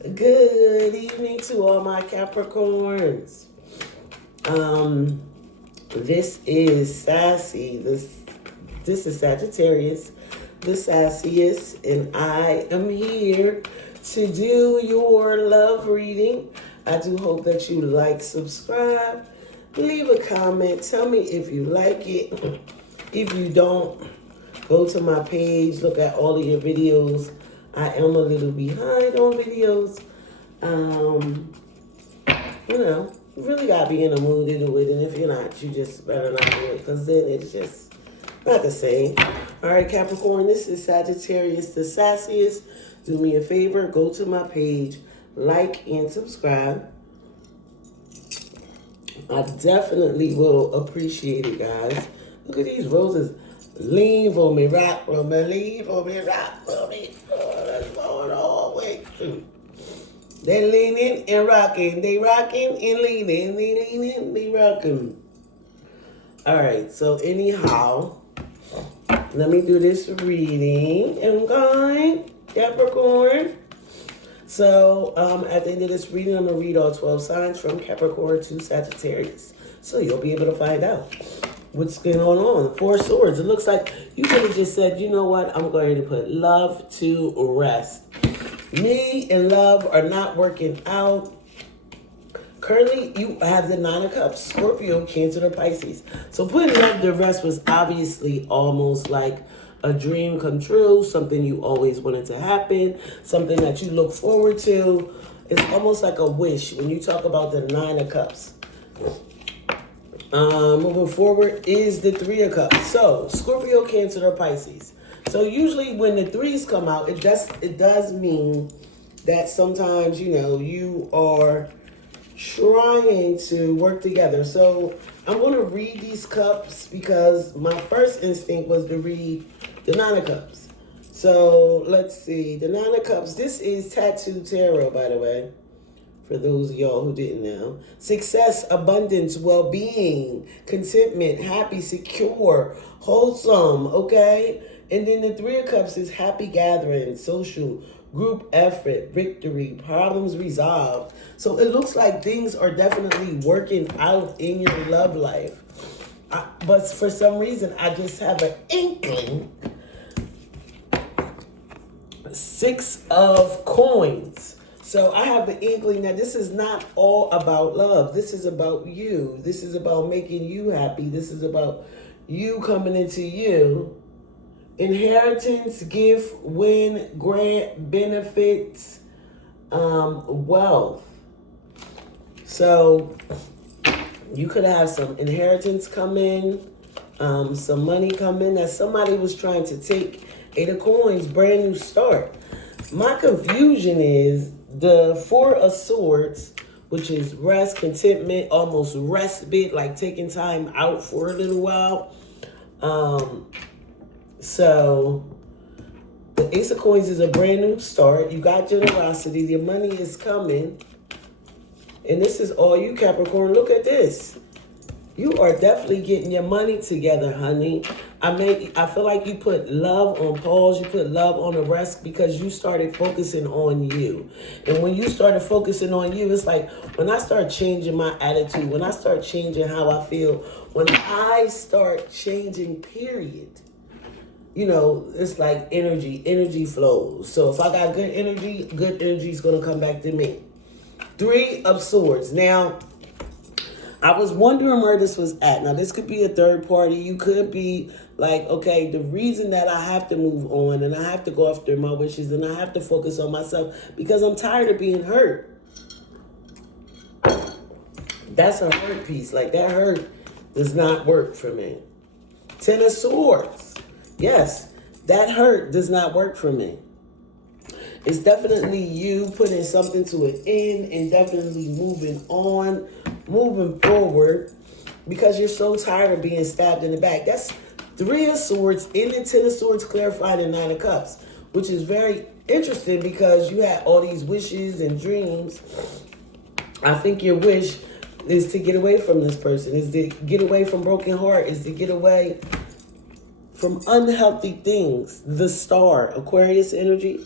Good evening to all my Capricorns. This is Sassy. This is Sagittarius, the sassiest, and I am here to do your love reading. I do hope that you like, subscribe, leave a comment, tell me if you like it. If you don't, go to my page, look at all of your videos. I am a little behind on videos. You really gotta be in the mood to do it, and if you're not, you just better not do it, because then it's just not the same. All right, Capricorn, this is Sagittarius, the sassiest. Do me a favor, go to my page, like and subscribe. I definitely will appreciate it, guys. Look at these roses. Lean for me, rock for me, lean for me, rock for me. Oh, that's going all the way through. They leaning and rocking. They rocking and leaning. They leaning, they rocking. All right, so anyhow, let me do this reading. Okay, Capricorn. So at the end of this reading, I'm going to read all 12 signs from Capricorn to Sagittarius. So you'll be able to find out what's going on. Four Swords. It looks like you could have just said, you know what? I'm going to put love to rest. Me and love are not working out. Currently, you have the Nine of Cups, Scorpio, Cancer, or Pisces. So putting love to rest was obviously almost like a dream come true, something you always wanted to happen, something that you look forward to. It's almost like a wish when you talk about the Nine of Cups. Moving forward is the Three of Cups. So Scorpio, Cancer, or Pisces. So usually when the threes come out, it does mean that sometimes, you are trying to work together. So I'm going to read these cups because my first instinct was to read the Nine of Cups. So let's see. The Nine of Cups. This is Tattoo Tarot, by the way, for those of y'all who didn't know. Success, abundance, well-being, contentment, happy, secure, wholesome, okay? And then the Three of Cups is happy gathering, social, group effort, victory, problems resolved. So it looks like things are definitely working out in your love life. But for some reason, I just have an inkling. Six of Coins. So I have the inkling that this is not all about love. This is about you. This is about making you happy. This is about you coming into you. Inheritance, gift, win, grant, benefits, wealth. So you could have some inheritance come in, some money come in that somebody was trying to take. Eight of Coins, brand new start. My confusion is the Four of Swords, which is rest, contentment, almost respite, like taking time out for a little while. So the Ace of Coins is a brand new start. You got generosity. The money is coming. And this is all you, Capricorn. Look at this. You are definitely getting your money together, honey. I feel like you put love on pause. You put love on the rest because you started focusing on you. And when you started focusing on you, it's like when I start changing my attitude, when I start changing how I feel, when I start changing, period. It's like energy flows. So if I got good energy is going to come back to me. Three of Swords. Now, I was wondering where this was at. Now, this could be a third party. You could be like, okay, the reason that I have to move on and I have to go after my wishes and I have to focus on myself because I'm tired of being hurt. That's a hurt piece. Like, that hurt does not work for me. Ten of Swords. Yes, that hurt does not work for me. It's definitely you putting something to an end and definitely moving on, moving forward because you're so tired of being stabbed in the back. That's Three of Swords and the Ten of Swords clarified in Nine of Cups, which is very interesting because you had all these wishes and dreams. I think your wish is to get away from this person, is to get away from broken heart, is to get away from unhealthy things. The Star, Aquarius energy.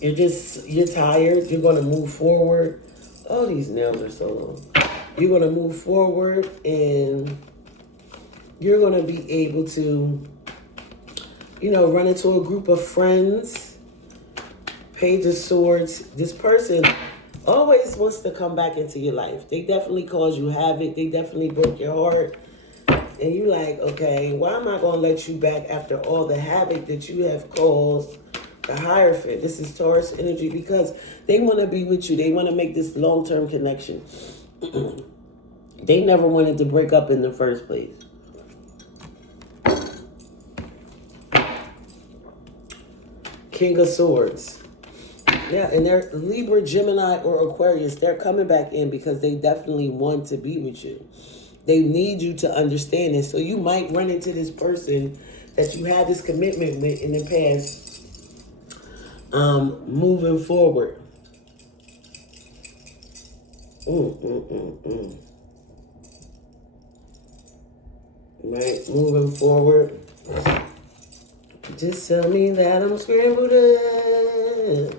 You're tired. You're going to move forward. Oh, these nails are so long. You're going to move forward and you're going to be able to, run into a group of friends. Page of Swords. This person always wants to come back into your life. They definitely caused you havoc. They definitely broke your heart. And you like, okay, why am I going to let you back after all the havoc that you have caused? The Hierophant. This is Taurus energy because they want to be with you. They want to make this long-term connection. They never wanted to break up in the first place. King of Swords. Yeah, and they're Libra, Gemini, or Aquarius. They're coming back in because they definitely want to be with you. They need you to understand this. So you might run into this person that you had this commitment with in the past. Moving forward. Right, moving forward. Just tell me that I'm scrambled up.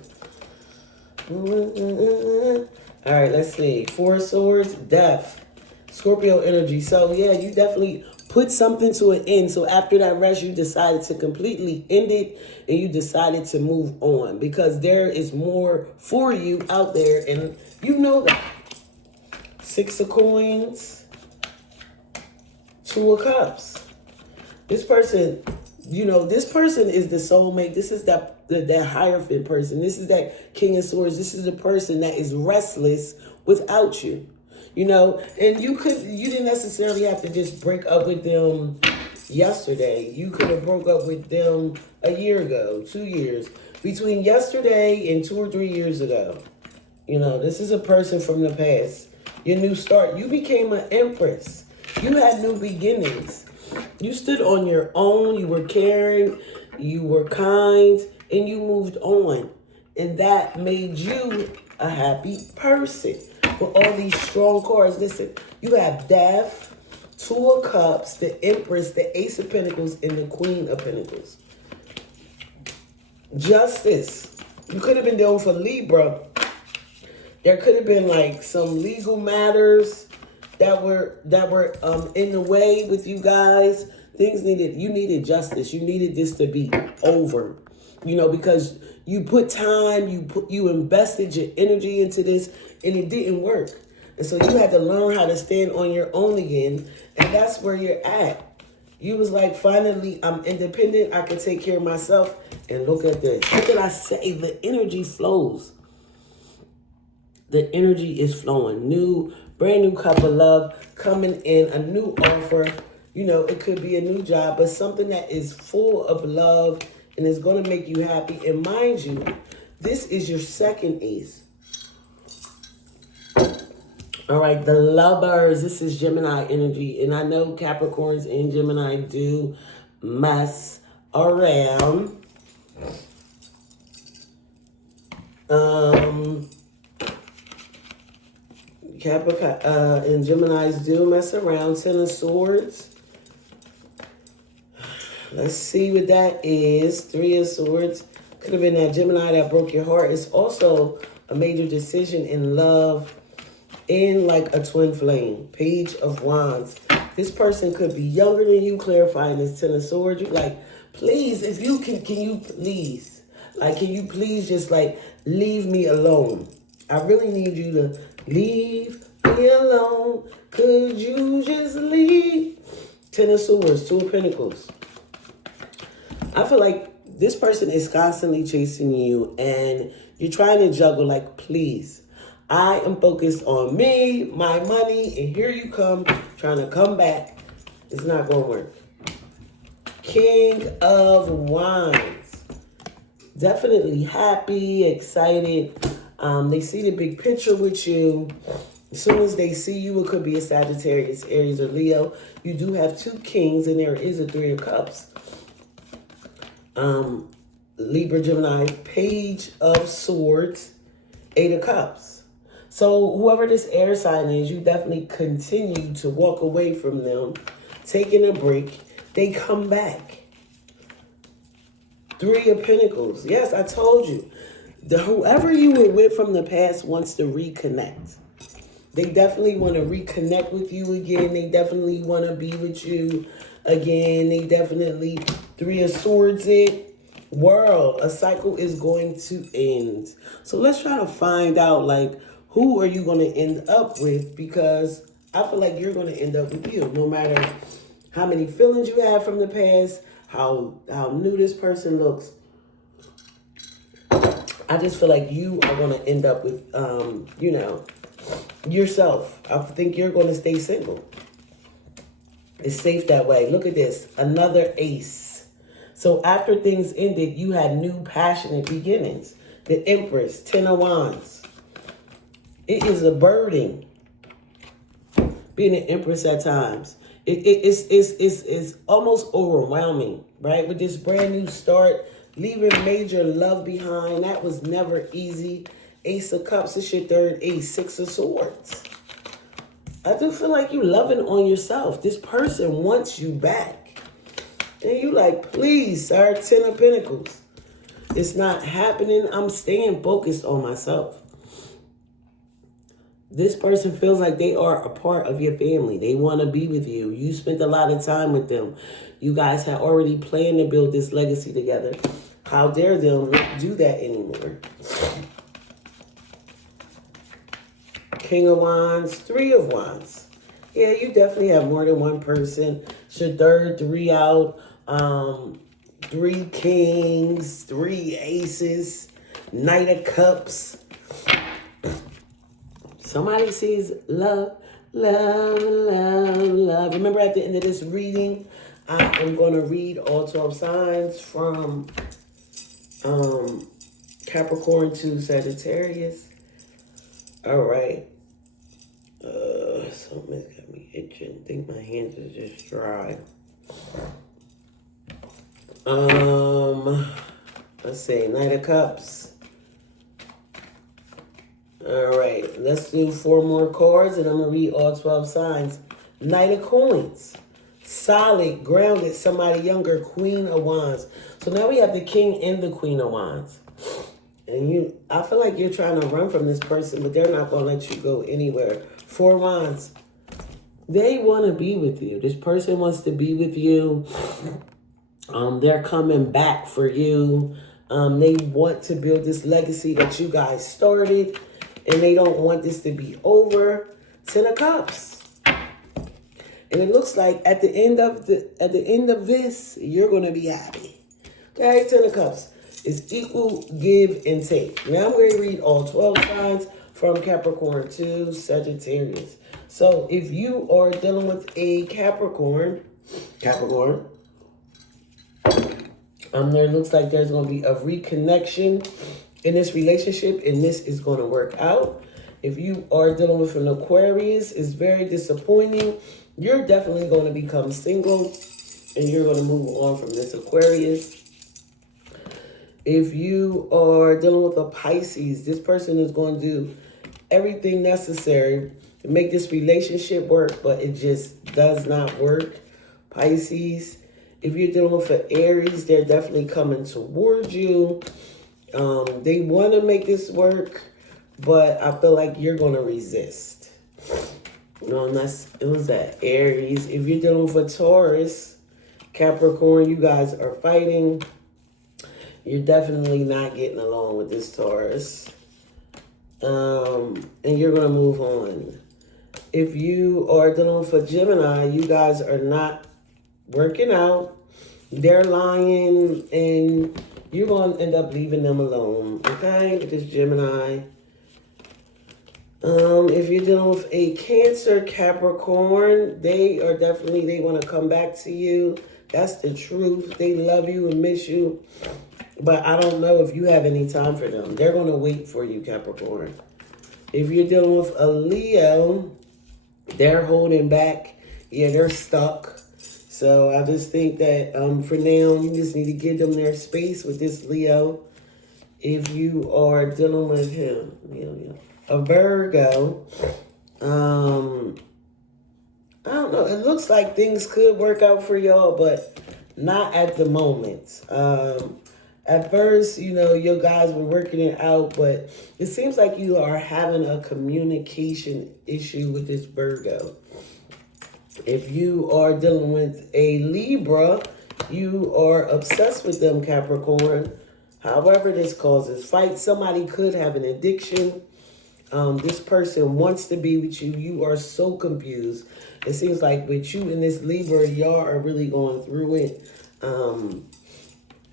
All right, let's see. Four of Swords, Death. Scorpio energy. So, yeah, you definitely put something to an end. So, after that rest, you decided to completely end it and you decided to move on because there is more for you out there and you know that. Six of Coins, Two of Cups. This person, this person is the soulmate. This is that Hierophant person. This is that King of Swords. This is the person that is restless without you. And you didn't necessarily have to just break up with them yesterday. You could have broke up with them a year ago, 2 years. Between yesterday and 2 or 3 years ago. This is a person from the past. Your new start. You became an empress. You had new beginnings. You stood on your own. You were caring. You were kind. And you moved on. And that made you a happy person. With all these strong cards. Listen, you have Death, Two of Cups, the Empress, the Ace of Pentacles, and the Queen of Pentacles. Justice. You could have been dealing for Libra. There could have been like some legal matters that were in the way with you guys. You needed justice. You needed this to be over. Because you put time, you invested your energy into this and it didn't work. And so you had to learn how to stand on your own again. And that's where you're at. You was like, finally, I'm independent. I can take care of myself. And look at this. What did I say? The energy flows. The energy is flowing. Brand new cup of love coming in. A new offer. It could be a new job, but something that is full of love and is going to make you happy. And mind you, this is your second ace. All right, the Lovers. This is Gemini energy. And I know Capricorns and Gemini do mess around. Capricorn and Geminis do mess around. Ten of Swords. Let's see what that is. Three of Swords. Could have been that Gemini that broke your heart. It's also a major decision in love. In like a twin flame. Page of Wands. This person could be younger than you, clarifying this Ten of Swords. You're like, please, if you can you please? Like, can you please just like leave me alone? I really need you to leave me alone. Could you just leave? Ten of Swords, Two of Pentacles. I feel like this person is constantly chasing you and you're trying to juggle like, please. I am focused on me, my money, and here you come trying to come back. It's not going to work. King of Wands. Definitely happy, excited. They see the big picture with you. As soon as they see you, it could be a Sagittarius, Aries, or Leo. You do have two kings, and there is a Three of Cups. Libra, Gemini, Page of Swords, Eight of Cups. So whoever this air sign is, you definitely continue to walk away from them, taking a break. They come back. Three of Pentacles. Yes, I told you. Whoever you were with from the past wants to reconnect. They definitely want to reconnect with you again. They definitely want to be with you again. They definitely, Three of Swords it. World, a cycle is going to end. So let's try to find out, like, who are you going to end up with? Because I feel like you're going to end up with you, no matter how many feelings you have from the past, how new this person looks. I just feel like you are going to end up with, you know, yourself. I think you're going to stay single. It's safe that way. Look at this. Another ace. So after things ended, you had new passionate beginnings. The Empress, Ten of Wands. It is a burden being an Empress at times. It's almost overwhelming, right? With this brand new start, leaving major love behind. That was never easy. Ace of Cups is your third ace. Six of Swords. I do feel like you loving on yourself. This person wants you back. And you like, please, sir, Ten of Pentacles. It's not happening. I'm staying focused on myself. This person feels like they are a part of your family. They want to be with you. You spent a lot of time with them. You guys had already planned to build this legacy together. How dare them not do that anymore? King of Wands, Three of Wands. Yeah, you definitely have more than one person. It's your third, three out. Three kings, three aces, Knight of Cups. Somebody sees love, love, love, love. Remember, at the end of this reading, I am going to read all 12 signs from Capricorn to Sagittarius. All right. Something's got me itching. I think my hands are just dry. Let's see. Knight of Cups. All right, let's do 4 more cards, and I'm going to read all 12 signs. Knight of Coins. Solid, grounded, somebody younger, Queen of Wands. So now we have the King and the Queen of Wands. And I feel like you're trying to run from this person, but they're not going to let you go anywhere. 4 Wands. They want to be with you. This person wants to be with you. They're coming back for you. They want to build this legacy that you guys started. And they don't want this to be over. Ten of Cups. And it looks like at the end of this, you're gonna be happy. Okay, Ten of Cups. It's equal give and take. Now I'm going to read all 12 signs from Capricorn to Sagittarius. So if you are dealing with a Capricorn, there looks like there's going to be a reconnection in this relationship, and this is going to work out. If you are dealing with an Aquarius, it's very disappointing. You're definitely going to become single, and you're going to move on from this Aquarius. If you are dealing with a Pisces, this person is going to do everything necessary to make this relationship work, but it just does not work. Pisces, if you're dealing with an Aries, they're definitely coming towards you. They want to make this work, but I feel like you're going to resist. It was that Aries. If you're dealing with a Taurus, Capricorn, you guys are fighting. You're definitely not getting along with this Taurus. And you're going to move on. If you are dealing with a Gemini, you guys are not working out. They're lying, and you're going to end up leaving them alone, okay, with this Gemini. If you're dealing with a Cancer, Capricorn, they want to come back to you. That's the truth. They love you and miss you. But I don't know if you have any time for them. They're going to wait for you, Capricorn. If you're dealing with a Leo, they're holding back. Yeah, they're stuck. So I just think that for now, you just need to give them their space with this Leo. If you are dealing with him, a Virgo, I don't know. It looks like things could work out for y'all, but not at the moment. At first, you know, your guys were working it out, but it seems like you are having a communication issue with this Virgo. If you are dealing with a Libra, you are obsessed with them, Capricorn. However this causes fight, somebody could have an addiction. This person wants to be with you. You are so confused. It seems like with you and this Libra, y'all are really going through it.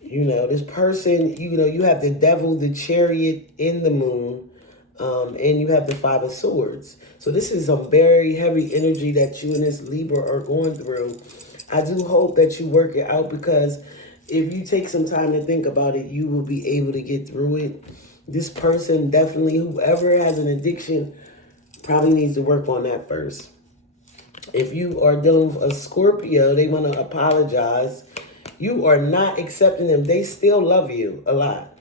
You know, this person, you know, you have the devil, the chariot in the moon, and you have the Five of Swords. So this is some very heavy energy that you and this Libra are going through. I do hope that you work it out, because if you take some time to think about it, you will be able to get through it. This person definitely, whoever has an addiction, probably needs to work on that first. If you are dealing with a Scorpio, they want to apologize. You are not accepting them. They still love you a lot.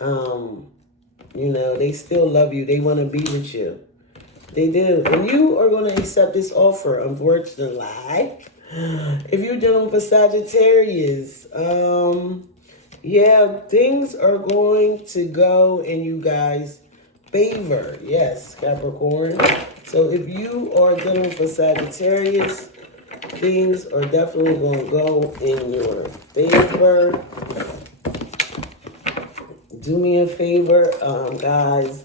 You know, they still love you. They want to be with you. They do. And you are going to accept this offer, unfortunately. If you're dealing with a Sagittarius, yeah, things are going to go in you guys' favor. Yes, Capricorn. So if you are dealing with a Sagittarius, things are definitely going to go in your favor. Do me a favor, guys,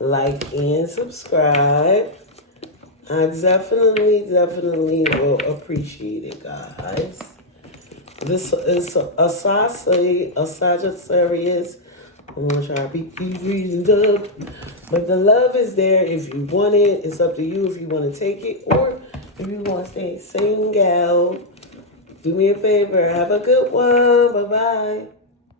like and subscribe. I definitely will appreciate it, guys. This is a Sagittarius. I'm going to try to beat these readings up. But the love is there. If you want it, it's up to you if you want to take it, or if you want to stay single. Do me a favor. Have a good one. Bye-bye.